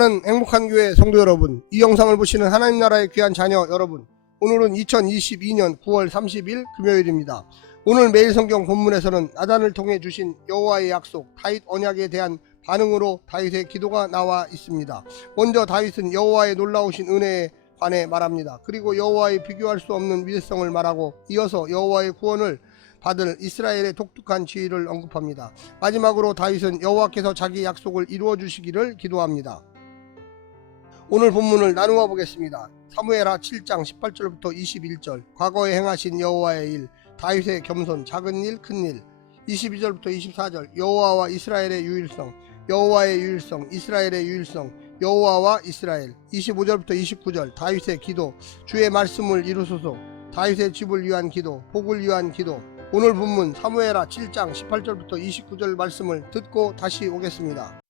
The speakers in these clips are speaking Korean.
사랑하는 행복한 교회 성도 여러분, 이 영상을 보시는 하나님 나라의 귀한 자녀 여러분, 오늘은 2022년 9월 30일 금요일입니다. 오늘 매일 성경 본문에서는 나단을 통해 주신 여호와의 약속, 다윗 언약에 대한 반응으로 다윗의 기도가 나와 있습니다. 먼저 다윗은 여호와의 놀라우신 은혜에 관해 말합니다. 그리고 여호와의 비교할 수 없는 위대성을 말하고 이어서 여호와의 구원을 받을 이스라엘의 독특한 지위를 언급합니다. 마지막으로 다윗은 여호와께서 자기 약속을 이루어 주시기를 기도합니다. 오늘 본문을 나누어 보겠습니다. 사무엘하 7장 18절부터 21절, 과거에 행하신 여호와의 일, 다윗의 겸손, 작은 일, 큰 일. 22절부터 24절, 여호와와 이스라엘의 유일성, 여호와의 유일성, 이스라엘의 유일성, 여호와와 이스라엘. 25절부터 29절, 다윗의 기도, 주의 말씀을 이루소서, 다윗의 집을 위한 기도, 복을 위한 기도. 오늘 본문 사무엘하 7장 18절부터 29절 말씀을 듣고 다시 오겠습니다.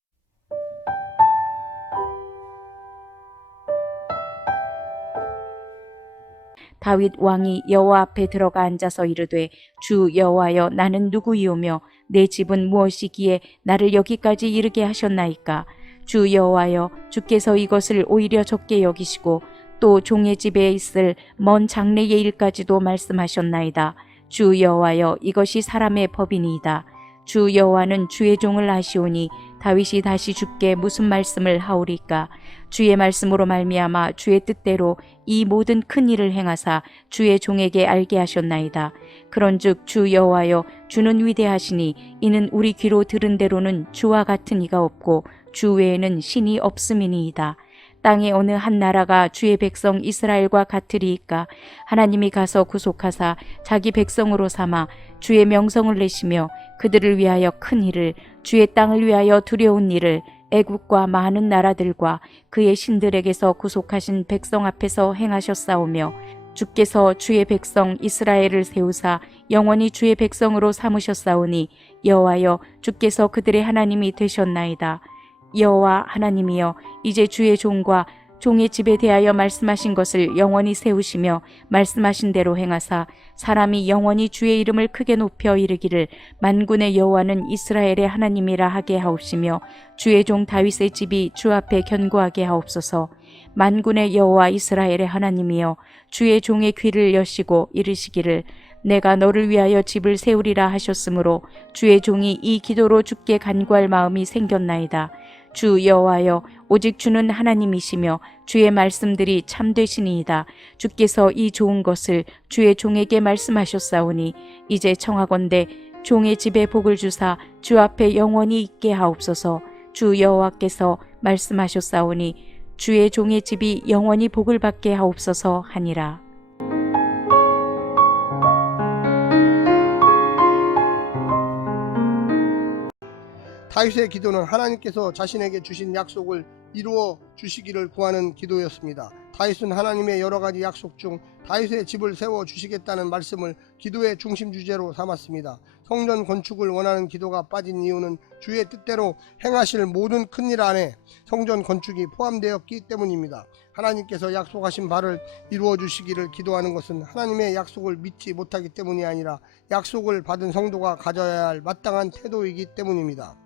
다윗 왕이 여호와 앞에 들어가 앉아서 이르되, 주 여호와여, 나는 누구이오며 내 집은 무엇이기에 나를 여기까지 이르게 하셨나이까? 주 여호와여, 주께서 이것을 오히려 적게 여기시고 또 종의 집에 있을 먼 장래의 일까지도 말씀하셨나이다. 주 여호와여, 이것이 사람의 법이니이다. 주 여호와는 주의 종을 아시오니 다윗이 다시 주께 무슨 말씀을 하오리까? 주의 말씀으로 말미암아 주의 뜻대로 이 모든 큰 일을 행하사 주의 종에게 알게 하셨나이다. 그런즉 주 여호와여, 주는 위대하시니 이는 우리 귀로 들은 대로는 주와 같은 이가 없고 주 외에는 신이 없음이니이다. 땅의 어느 한 나라가 주의 백성 이스라엘과 같으리이까? 하나님이 가서 구속하사 자기 백성으로 삼아 주의 명성을 내시며 그들을 위하여 큰 일을, 주의 땅을 위하여 두려운 일을 애국과 많은 나라들과 그의 신들에게서 구속하신 백성 앞에서 행하셨사오며, 주께서 주의 백성 이스라엘을 세우사 영원히 주의 백성으로 삼으셨사오니 여호와여, 주께서 그들의 하나님이 되셨나이다. 여호와 하나님이여, 이제 주의 종과 종의 집에 대하여 말씀하신 것을 영원히 세우시며 말씀하신 대로 행하사 사람이 영원히 주의 이름을 크게 높여 이르기를 만군의 여호와는 이스라엘의 하나님이라 하게 하옵시며 주의 종 다윗의 집이 주 앞에 견고하게 하옵소서. 만군의 여호와 이스라엘의 하나님이여, 주의 종의 귀를 여시고 이르시기를 내가 너를 위하여 집을 세우리라 하셨으므로 주의 종이 이 기도로 주께 간구할 마음이 생겼나이다. 주 여호와여, 오직 주는 하나님이시며 주의 말씀들이 참되시니이다. 주께서 이 좋은 것을 주의 종에게 말씀하셨사오니 이제 청하건대 종의 집에 복을 주사 주 앞에 영원히 있게 하옵소서. 주 여호와께서 말씀하셨사오니 주의 종의 집이 영원히 복을 받게 하옵소서 하니라. 다윗의 기도는 하나님께서 자신에게 주신 약속을 이루어 주시기를 구하는 기도였습니다. 다윗은 하나님의 여러 가지 약속 중 다윗의 집을 세워 주시겠다는 말씀을 기도의 중심 주제로 삼았습니다. 성전 건축을 원하는 기도가 빠진 이유는 주의 뜻대로 행하실 모든 큰일 안에 성전 건축이 포함되었기 때문입니다. 하나님께서 약속하신 바를 이루어 주시기를 기도하는 것은 하나님의 약속을 믿지 못하기 때문이 아니라 약속을 받은 성도가 가져야 할 마땅한 태도이기 때문입니다.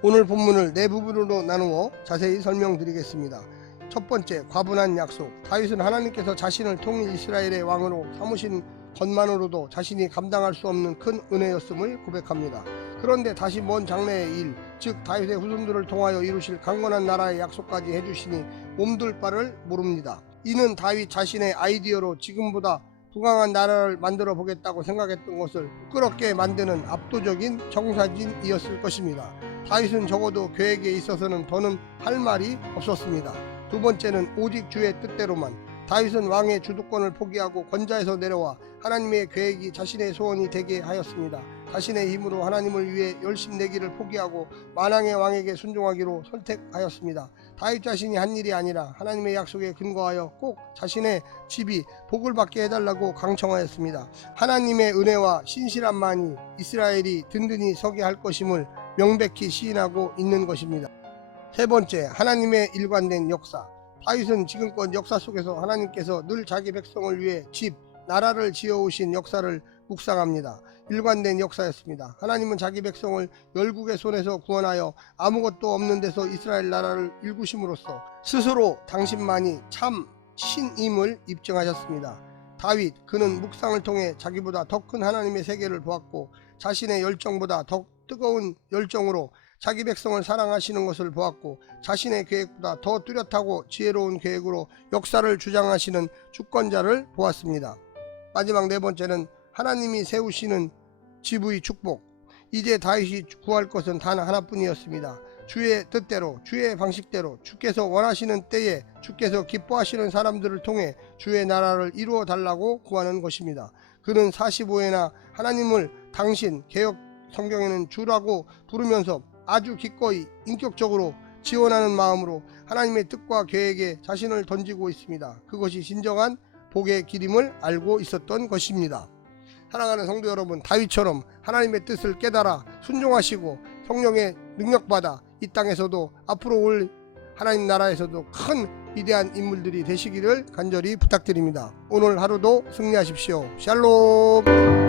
오늘 본문을 네 부분으로 나누어 자세히 설명드리겠습니다. 첫 번째, 과분한 약속. 다윗은 하나님께서 자신을 통일 이스라엘의 왕으로 삼으신 것만으로도 자신이 감당할 수 없는 큰 은혜였음을 고백합니다. 그런데 다시 먼 장래의 일, 즉 다윗의 후손들을 통하여 이루실 강건한 나라의 약속까지 해주시니 몸둘 바를 모릅니다. 이는 다윗 자신의 아이디어로 지금보다 부강한 나라를 만들어 보겠다고 생각했던 것을 부끄럽게 만드는 압도적인 정사진이었을 것입니다. 다윗은 적어도 계획에 있어서는 더는 할 말이 없었습니다. 두 번째는 오직 주의 뜻대로만. 다윗은 왕의 주도권을 포기하고 권좌에서 내려와 하나님의 계획이 자신의 소원이 되게 하였습니다. 자신의 힘으로 하나님을 위해 열심 내기를 포기하고 만왕의 왕에게 순종하기로 선택하였습니다. 다윗 자신이 한 일이 아니라 하나님의 약속에 근거하여 꼭 자신의 집이 복을 받게 해달라고 강청하였습니다. 하나님의 은혜와 신실함만이 이스라엘이 든든히 서게 할 것임을 명백히 시인하고 있는 것입니다. 세 번째, 하나님의 일관된 역사. 다윗은 지금껏 역사 속에서 하나님께서 늘 자기 백성을 위해 집, 나라를 지어오신 역사를 묵상합니다. 일관된 역사였습니다. 하나님은 자기 백성을 열국의 손에서 구원하여 아무것도 없는 데서 이스라엘 나라를 일구심으로써 스스로 당신만이 참 신임을 입증하셨습니다. 다윗, 그는 묵상을 통해 자기보다 더 큰 하나님의 세계를 보았고 자신의 열정보다 더 뜨거운 열정으로 자기 백성을 사랑하시는 것을 보았고 자신의 계획보다 더 뚜렷하고 지혜로운 계획으로 역사를 주장하시는 주권자를 보았습니다. 마지막 네 번째는 하나님이 세우시는 지부의 축복. 이제 다윗이 구할 것은 단 하나뿐이었습니다. 주의 뜻대로, 주의 방식대로, 주께서 원하시는 때에 주께서 기뻐하시는 사람들을 통해 주의 나라를 이루어 달라고 구하는 것입니다. 그는 45회나 하나님을 당신, 개역 성경에는 주라고 부르면서 아주 기꺼이 인격적으로 지원하는 마음으로 하나님의 뜻과 계획에 자신을 던지고 있습니다. 그것이 진정한 복의 길임을 알고 있었던 것입니다. 사랑하는 성도 여러분, 다윗처럼 하나님의 뜻을 깨달아 순종하시고 성령의 능력받아 이 땅에서도 앞으로 올 하나님 나라에서도 큰 위대한 인물들이 되시기를 간절히 부탁드립니다. 오늘 하루도 승리하십시오. 샬롬.